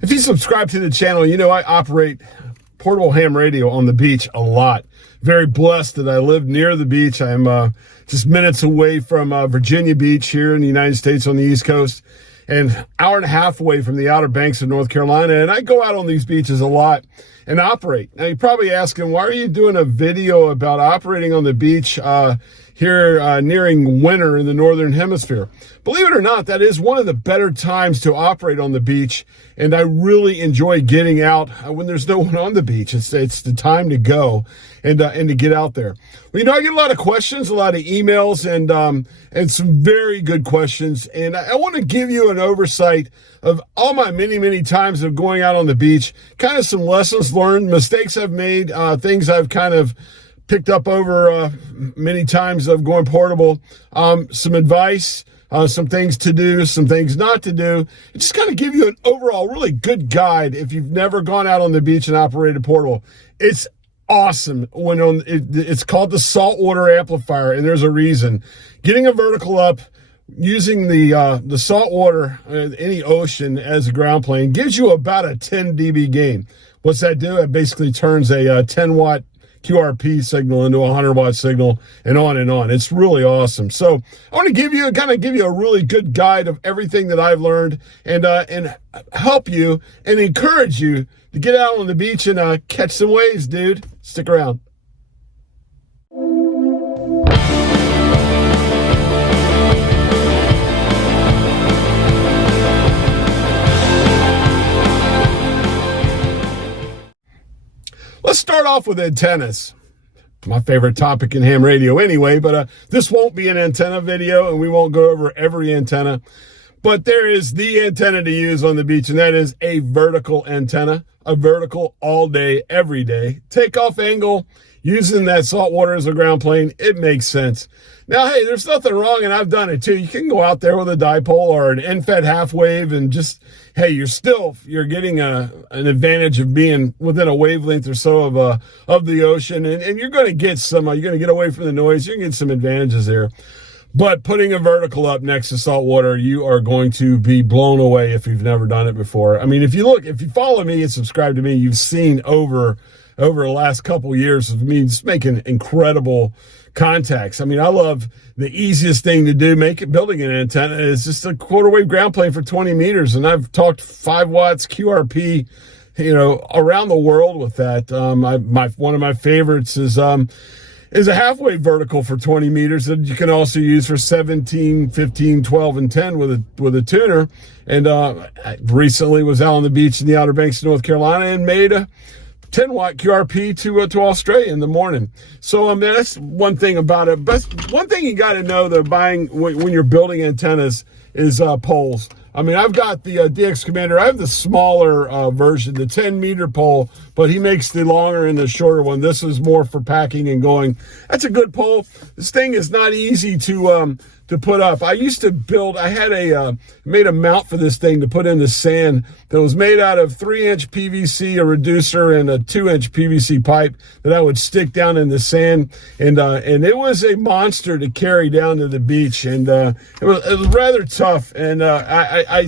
If you subscribe to the channel, you know I operate portable ham radio on the beach a lot. Very blessed that I live near the beach. I'm just minutes away from Virginia Beach here in the United States on the East Coast, and hour and a half away from the Outer Banks of North Carolina. And I go out on these beaches a lot and operate. Now, you're probably asking, why are you doing a video about operating on the beach here nearing winter in the Northern Hemisphere? Believe it or not, that is one of the better times to operate on the beach, and I really enjoy getting out when there's no one on the beach. It's the time to go and to get out there. Well, you know, I get a lot of questions, a lot of emails, and some very good questions, and I want to give you an oversight of all my many times of going out on the beach, kind of some lessons learned, mistakes I've made, things I've kind of picked up over many times of going portable, some advice, some things to do, some things not to do. It just kind of give you an overall really good guide if you've never gone out on the beach and operated portable. It's awesome when it's called the saltwater amplifier, and there's a reason. Getting a vertical up, using the salt water, any ocean as a ground plane, gives you about a 10 dB gain. What's that do? It basically turns a 10 watt QRP signal into a 100 watt signal, and on and on. It's really awesome. So I want to give you a really good guide of everything that I've learned, and help you and encourage you to get out on the beach and catch some waves, dude. Stick around. Let's start off with antennas. My favorite topic in ham radio anyway, but this won't be an antenna video, and we won't go over every antenna. But there is the antenna to use on the beach, and that is a vertical antenna. A vertical all day, every day. Takeoff angle, using that salt water as a ground plane, it makes sense. Now, hey, there's nothing wrong, and I've done it too. You can go out there with a dipole or an end-fed half wave and just, hey, you're getting an advantage of being within a wavelength or so of the ocean, and you're going to get you're going to get away from the noise. You're going to get some advantages there. But putting a vertical up next to salt water, you are going to be blown away if you've never done it before. I mean, if you follow me and subscribe to me, you've seen over the last couple years of me just making incredible contacts. I mean, I love the easiest thing to do, building an antenna is just a quarter wave ground plane for 20 meters. And I've talked 5 watts QRP, around the world with that. One of my favorites is a half-wave vertical for 20 meters that you can also use for 17, 15, 12, and 10 with a tuner. And I recently was out on the beach in the Outer Banks of North Carolina and made a 10 watt QRP to Australia in the morning. So that's one thing about it. But one thing you got to know though, when you're building antennas is poles. I mean, I've got the DX Commander. I have the smaller version, the 10 meter pole, but he makes the longer and the shorter one. This is more for packing and going. That's a good pole. This thing is not easy to put up. I made a mount for this thing to put in the sand that was made out of 3-inch PVC, a reducer, and a 2-inch PVC pipe that I would stick down in the sand. And it was a monster to carry down to the beach. And it was rather tough. And I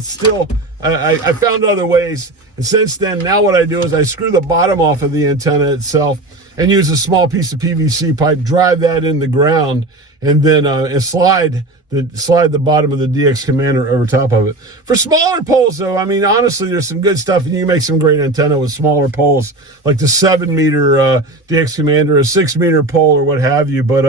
found other ways. And since then, now what I do is I screw the bottom off of the antenna itself and use a small piece of PVC pipe, drive that in the ground, and then slide the bottom of the DX Commander over top of it. For smaller poles, though, I mean, honestly, there's some good stuff, and you can make some great antenna with smaller poles, like the 7-meter DX Commander, a 6-meter pole, or what have you. But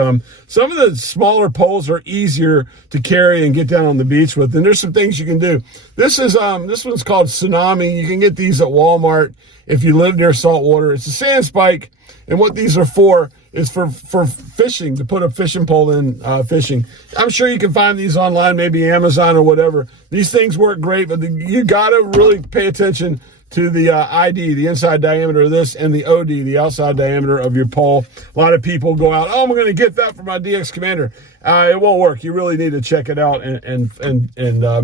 some of the smaller poles are easier to carry and get down on the beach with, and there's some things you can do. This one's called Tsunami. You can get these at Walmart if you live near salt water. It's a sand spike, and what these are for is for fishing, to put a fishing pole in fishing. I'm sure you can find these online, maybe Amazon or whatever. These things work great, but you got to really pay attention to the ID, the inside diameter of this, and the OD, the outside diameter of your pole. A lot of people go out, I'm going to get that for my DX Commander. It won't work. You really need to check it out and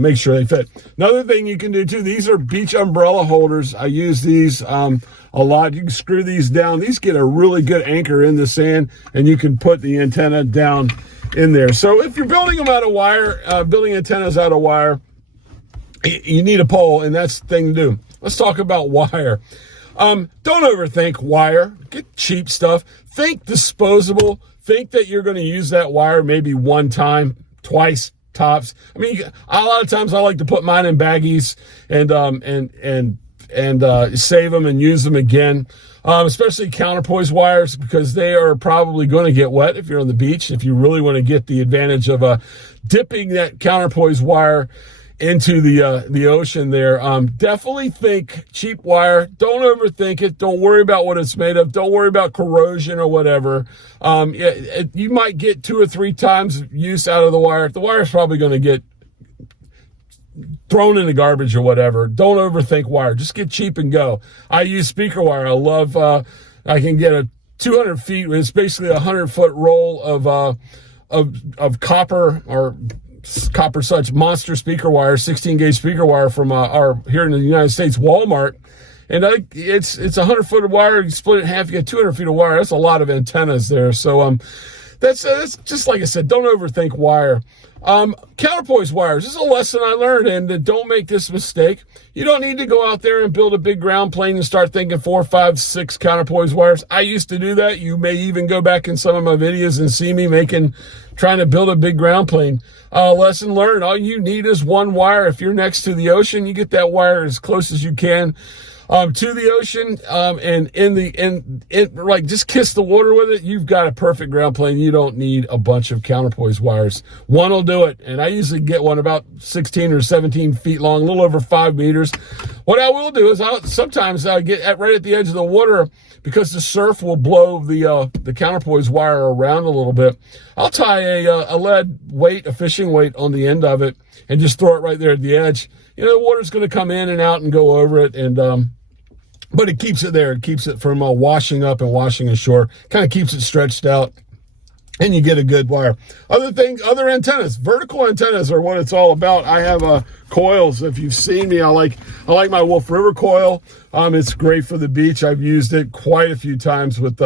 make sure they fit. Another thing you can do too, these are beach umbrella holders. I use these a lot. You can screw these down. These get a really good anchor in the sand, and you can put the antenna down in there. So if you're building them out of wire, building antennas out of wire, You need a pole, and that's the thing to do. Let's talk about wire. Don't overthink wire. Get cheap stuff. Think disposable. Think that you're going to use that wire maybe one time, twice tops. I mean, a lot of times I like to put mine in baggies and save them and use them again. Especially counterpoise wires, because they are probably going to get wet if you're on the beach. If you really want to get the advantage of dipping that counterpoise wire into the ocean there, definitely think cheap wire. Don't overthink it. Don't worry about what it's made of. Don't worry about corrosion or whatever. You might get 2 or 3 times use out of the wire. The wire is probably going to get thrown in the garbage or whatever. Don't overthink wire. Just get cheap and go. I use speaker wire. I love, I can get a 200 feet. It's basically a 100-foot roll of copper or copper such monster speaker wire, 16 gauge speaker wire from our here in the United States Walmart. And it's 100-foot of wire. You split it in half, you get 200 feet of wire. That's a lot of antennas there. So that's just like I said, don't overthink wire. Counterpoise wires. This is a lesson I learned, and don't make this mistake. You don't need to go out there and build a big ground plane and start thinking 4, 5, 6 counterpoise wires. I used to do that. You may even go back in some of my videos and see me trying to build a big ground plane. Lesson learned. All you need is one wire. If you're next to the ocean, you get that wire as close as you can to the ocean, and like just kiss the water with it. You've got a perfect ground plane. You don't need a bunch of counterpoise wires. One will do it. And I usually get one about 16 or 17 feet long, a little over 5 meters. What I will do is sometimes I get right at the edge of the water, because the surf will blow the counterpoise wire around a little bit. I'll tie a lead weight, a fishing weight on the end of it, and just throw it right there at the edge. The water's going to come in and out and go over it, but it keeps it there. It keeps it from washing up and washing ashore. Kind of keeps it stretched out, and you get a good wire. Other antennas, vertical antennas are what it's all about. I have coils. If you've seen me, I like my Wolf River coil. It's great for the beach. I've used it quite a few times with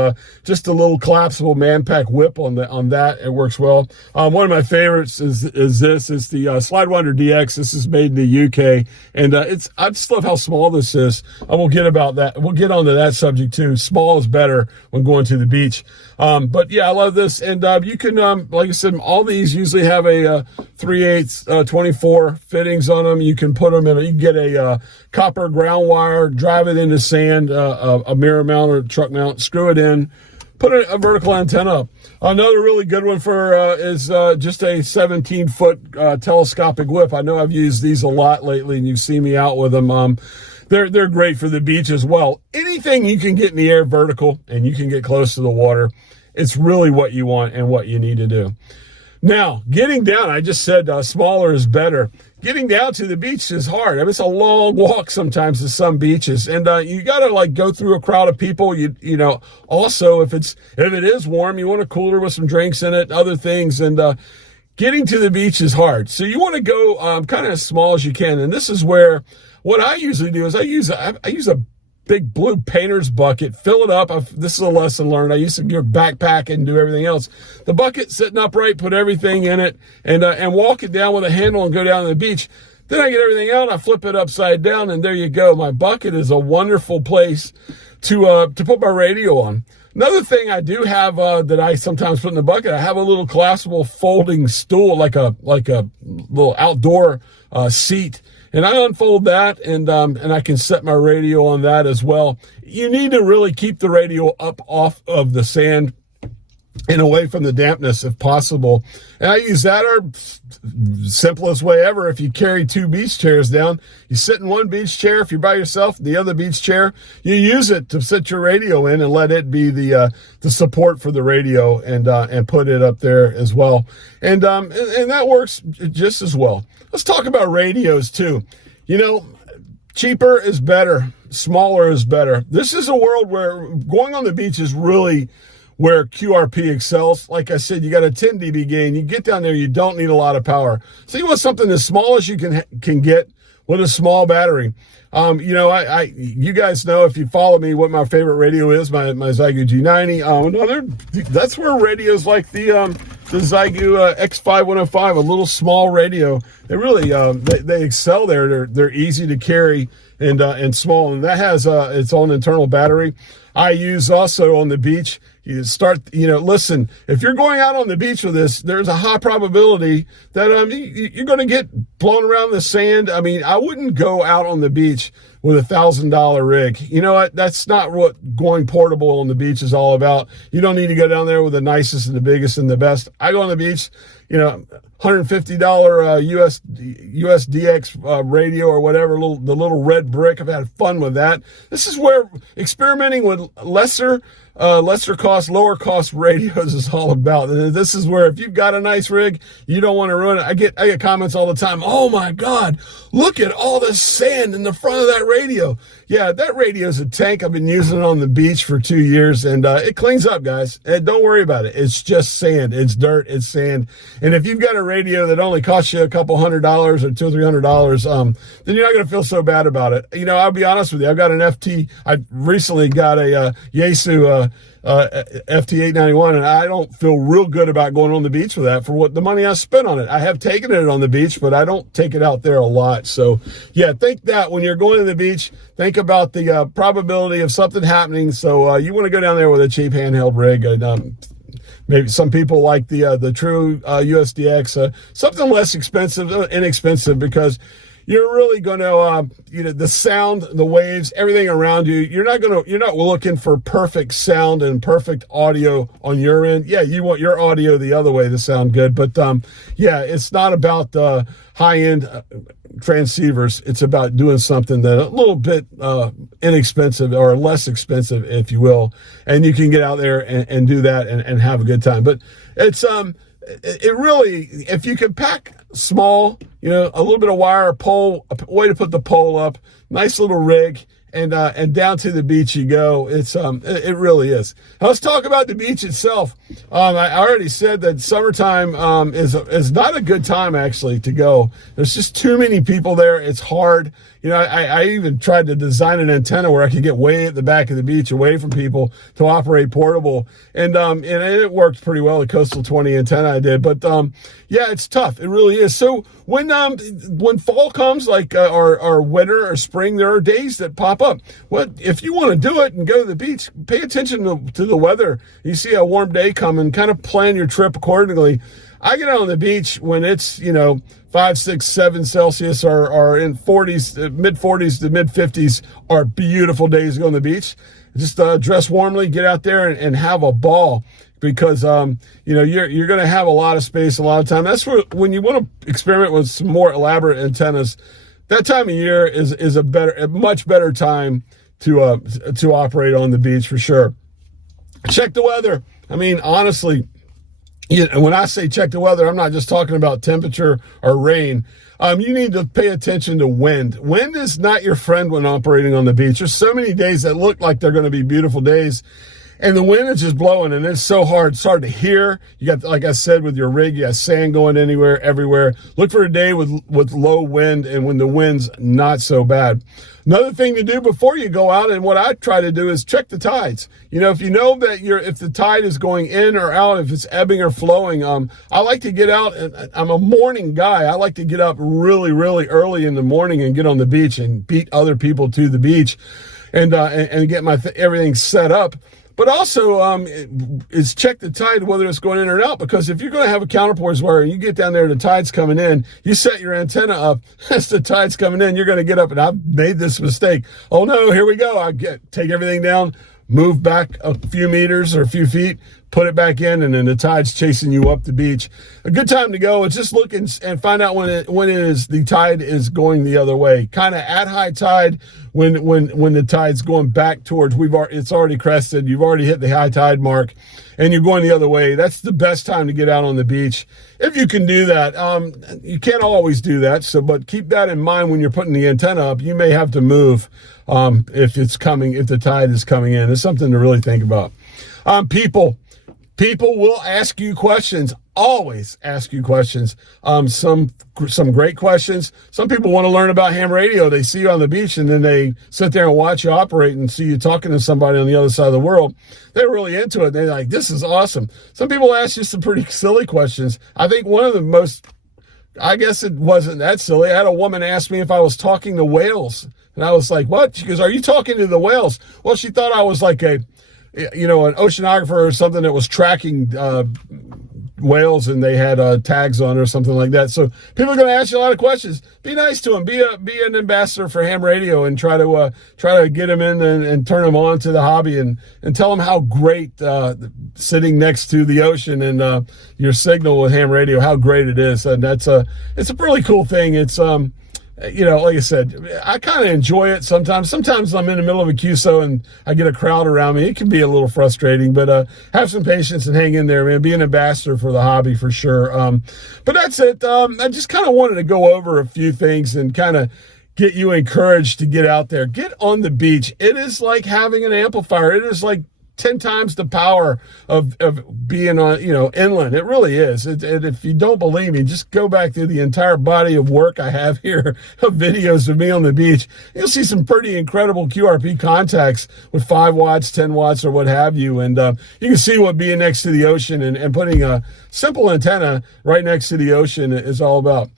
just a little collapsible Manpack whip on that. It works well. One of my favorites is the Slidewonder DX. This is made in the UK, and I just love how small this is. We'll get onto that subject too. Small is better when going to the beach. But yeah, I love this, and you can, like I said, all these usually have a 3/8 24 fittings on them. You can put them in. You can get a copper ground wire, drive it into sand, a mirror mount or truck mount, screw it in, put a vertical antenna up. Another really good one is just a 17-foot telescopic whip. I know I've used these a lot lately, and you've seen me out with them. They're great for the beach as well. Anything you can get in the air vertical and you can get close to the water, it's really what you want and what you need to do. Now, getting down, I just said smaller is better. Getting down to the beach is hard. I mean, it's a long walk sometimes to some beaches, and you got to go through a crowd of people. Also, if it is warm, you want a cooler with some drinks in it, other things, and getting to the beach is hard. So you want to go kind of as small as you can, and this is where what I usually do is I use a big blue painter's bucket, fill it up. This is a lesson learned. I used to get backpack and do everything else. The bucket sitting upright, put everything in it, and walk it down with a handle and go down to the beach. Then I get everything out, I flip it upside down, and there you go. My bucket is a wonderful place to put my radio on. Another thing I do have that I sometimes put in the bucket, I have a little collapsible folding stool, like a little outdoor seat. And I unfold that, and I can set my radio on that as well. You need to really keep the radio up off of the sand and away from the dampness if possible. And I use that, or simplest way ever, if you carry 2 beach chairs down, you sit in one beach chair. If you're by yourself, the other beach chair, you use it to sit your radio in and let it be the support for the radio, and put it up there as well. And that works just as well. Let's talk about radios too. Cheaper is better. Smaller is better. This is a world where going on the beach is really where QRP excels. Like I said, you got a 10 dB gain. You get down there, you don't need a lot of power. So you want something as small as you can get with a small battery. You guys know, if you follow me, what my favorite radio is, my Xiegu G90. That's where radios like the Xiegu X5105, a little small radio. They really, they excel there. They're easy to carry and small. And that has its own internal battery. I use also on the beach. Listen, if you're going out on the beach with this, there's a high probability that you're going to get blown around the sand. I mean, I wouldn't go out on the beach with $1,000 rig. You know what? That's not what going portable on the beach is all about. You don't need to go down there with the nicest and the biggest and the best. I go on the beach, $150 USDX radio or whatever, the little red brick. I've had fun with that. This is where experimenting with lesser cost, lower cost radios is all about. And this is where, if you've got a nice rig, you don't want to ruin it. I get comments all the time. Oh my God, look at all the sand in the front of that radio. Yeah, that radio is a tank. I've been using it on the beach for 2 years, and it cleans up, guys. And don't worry about it. It's just sand. It's dirt. It's sand. And if you've got a radio that only costs you a couple $100 or $200 or $300, then you're not going to feel so bad about it. I'll be honest with you. I've got an FT. I recently got a Yaesu FT891, and I don't feel real good about going on the beach with that for what the money I spent on it. I have taken it on the beach, but I don't take it out there a lot. So yeah, think that when you're going to the beach, think about the probability of something happening. So you want to go down there with a cheap handheld rig. Maybe some people like the true USDX, something less expensive, inexpensive, because you're really going to, the sound, the waves, everything around you. You're not looking for perfect sound and perfect audio on your end. Yeah, you want your audio the other way to sound good. But it's not about the high-end transceivers. It's about doing something that a little bit inexpensive or less expensive, if you will. And you can get out there and do that and have a good time. But it's it really, if you can pack small, a little bit of wire, a pole, a way to put the pole up, nice little rig, and down to the beach you go. It really is. Now let's talk about the beach itself. I already said that summertime is not a good time actually to go. There's just too many people there. It's hard. I even tried to design an antenna where I could get way at the back of the beach, away from people, to operate portable, and it worked pretty well. The Coastal 20 antenna I did, but it's tough. It really is. So when fall comes, like or winter or spring, there are days that pop up. Well, if you want to do it and go to the beach, pay attention to the weather. You see a warm day coming, kind of plan your trip accordingly. I get out on the beach when it's 5, 6, 7 Celsius or in 40s, mid 40s to mid 50s are beautiful days to go on the beach. Just dress warmly, get out there and have a ball, because you're going to have a lot of space, a lot of time. That's when you want to experiment with some more elaborate antennas. That time of year is a much better time to operate on the beach for sure. Check the weather. I mean, honestly, when I say check the weather, I'm not just talking about temperature or rain. You need to pay attention to wind. Wind is not your friend when operating on the beach. There's so many days that look like they're going to be beautiful days, and the wind is just blowing, and it's so hard. It's hard to hear. You got, like I said, with your rig, you got sand going everywhere. Look for a day with low wind and when the wind's not so bad. Another thing to do before you go out, and what I try to do, is check the tides. If you know that if the tide is going in or out, if it's ebbing or flowing, I like to get out, and I'm a morning guy. I like to get up really, really early in the morning and get on the beach and beat other people to the beach and get everything set up. But also is check the tide, whether it's going in or out, because if you're going to have a counterpoise wire and you get down there, the tide's coming in, you set your antenna up as the tide's coming in, you're going to get up, and I've made this mistake. Oh no, here we go. Take everything down, move back a few meters or a few feet, put it back in, and then the tide's chasing you up the beach. A good time to go is just look and find out when the tide is going the other way. Kind of at high tide, when the tide's going back towards, it's already crested, you've already hit the high tide mark, and you're going the other way. That's the best time to get out on the beach, if you can do that. You can't always do that, but keep that in mind when you're putting the antenna up. You may have to move if the tide is coming in. It's something to really think about. People will ask you questions. always ask you questions. Some great questions. Some people want to learn about ham radio. They see you on the beach and then they sit there and watch you operate and see you talking to somebody on the other side of the world. They're really into it. They're like, this is awesome. Some people ask you some pretty silly questions. I think one of the most, I guess it wasn't that silly. I had a woman ask me if I was talking to whales. And I was like, what? She goes, are you talking to the whales? Well, she thought I was like an oceanographer or something that was tracking whales and they had tags on or something like that. So people are going to ask you a lot of questions. Be nice to them. Be an ambassador for ham radio and try to get them in and turn them on to the hobby and tell them how great sitting next to the ocean and your signal with ham radio, how great it is. And it's a really cool thing. It's like I said, I kind of enjoy it sometimes. Sometimes I'm in the middle of a QSO and I get a crowd around me. It can be a little frustrating, but have some patience and hang in there, man. Be an ambassador for the hobby for sure. But that's it. I just kind of wanted to go over a few things and kind of get you encouraged to get out there. Get on the beach. It is like having an amplifier. It is like 10 times the power of being on, inland. It really is. And if you don't believe me, just go back through the entire body of work I have here of videos of me on the beach. You'll see some pretty incredible QRP contacts with 5 watts, 10 watts, or what have you. And you can see what being next to the ocean and putting a simple antenna right next to the ocean is all about.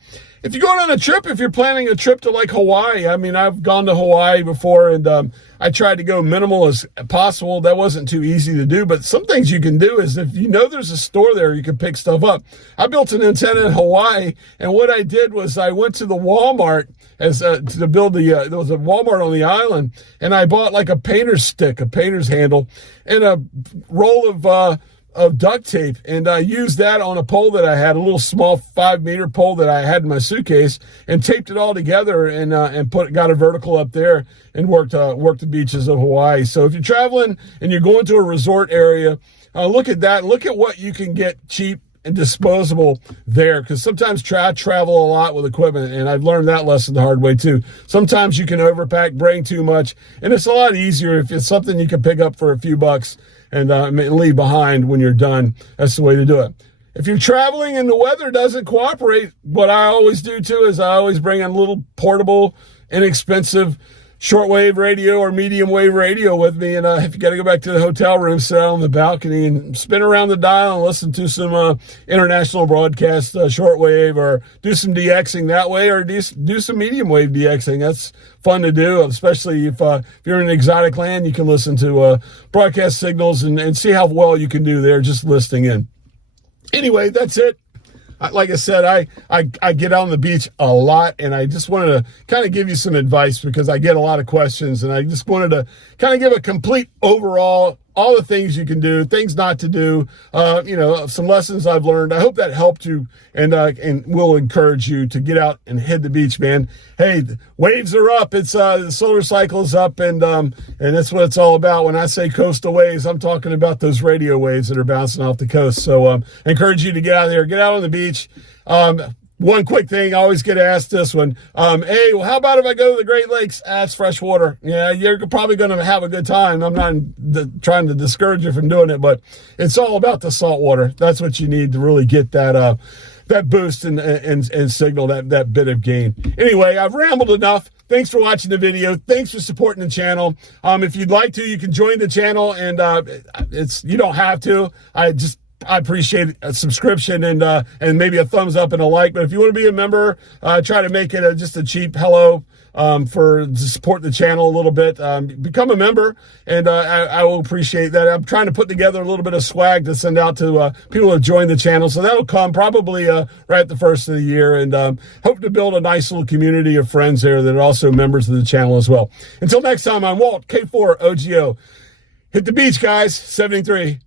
If you're going on a trip, if you're planning a trip to like Hawaii, I mean, I've gone to Hawaii before and I tried to go minimal as possible. That wasn't too easy to do, but some things you can do is if you know there's a store there, you can pick stuff up. I built an antenna in Hawaii, and what I did was I went to the Walmart to build there was a Walmart on the island, and I bought like a painter's stick, a painter's handle, and a roll of duct tape, and I used that on a pole that I had, a little small 5-meter pole that I had in my suitcase, and taped it all together and got a vertical up there and worked the beaches of Hawaii. So if you're traveling and you're going to a resort area, look at that. Look at what you can get cheap and disposable there, because sometimes I travel a lot with equipment, and I've learned that lesson the hard way too. Sometimes you can overpack, bring too much, and it's a lot easier if it's something you can pick up for a few bucks and leave behind when you're done. That's the way to do it. If you're traveling and the weather doesn't cooperate, what I always do too is I always bring a little portable, inexpensive shortwave radio or medium wave radio with me. And if you got to go back to the hotel room, sit out on the balcony and spin around the dial and listen to some international broadcast shortwave, or do some DXing that way, or do some medium wave DXing. That's fun to do, especially if you're in an exotic land. You can listen to broadcast signals and see how well you can do there just listening in. Anyway, that's it. Like I said, I get out on the beach a lot, and I just wanted to kind of give you some advice because I get a lot of questions, and I just wanted to kind of give a complete overall, all the things you can do, things not to do, some lessons I've learned. I hope that helped you and will encourage you to get out and hit the beach, man. Hey, the waves are up. It's the solar cycle is up, and that's what it's all about. When I say coastal waves, I'm talking about those radio waves that are bouncing off the coast. So I encourage you to get out there, get out on the beach. One quick thing, I always get asked this one. Hey, well, how about if I go to the Great Lakes? It's fresh water. Yeah, you're probably going to have a good time. I'm not trying to discourage you from doing it, but it's all about the salt water. That's what you need to really get that boost and signal, that bit of gain. Anyway, I've rambled enough. Thanks for watching the video. Thanks for supporting the channel. If you'd like to, you can join the channel, and you don't have to. I appreciate a subscription and maybe a thumbs up and a like. But if you want to be a member, try to make it just a cheap hello to support the channel a little bit. Become a member, and I will appreciate that. I'm trying to put together a little bit of swag to send out to people who have joined the channel. So that'll come probably right at the first of the year, and hope to build a nice little community of friends there that are also members of the channel as well. Until next time, I'm Walt, K4OGO. Hit the beach, guys. 73.